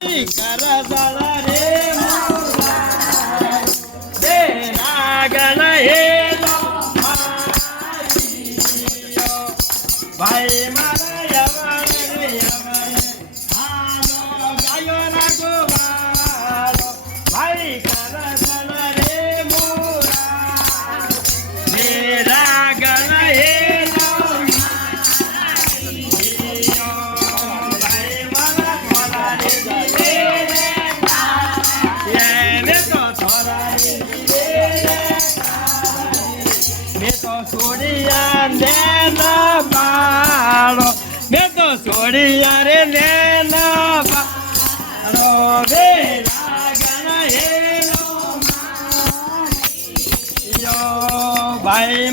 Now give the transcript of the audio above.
કરદળ રે મોરા દે નાગણ હેલો ભાઈ મારા યવન રે યવન હાલો ગાયો ના ગોવાળો ભાઈ કરદળ રે મોરા દે નાગણ હેલો ભાઈ મારા મોરા રે સોડિયા રે નેના બાળો રે લાગણ હેલો ભાઈ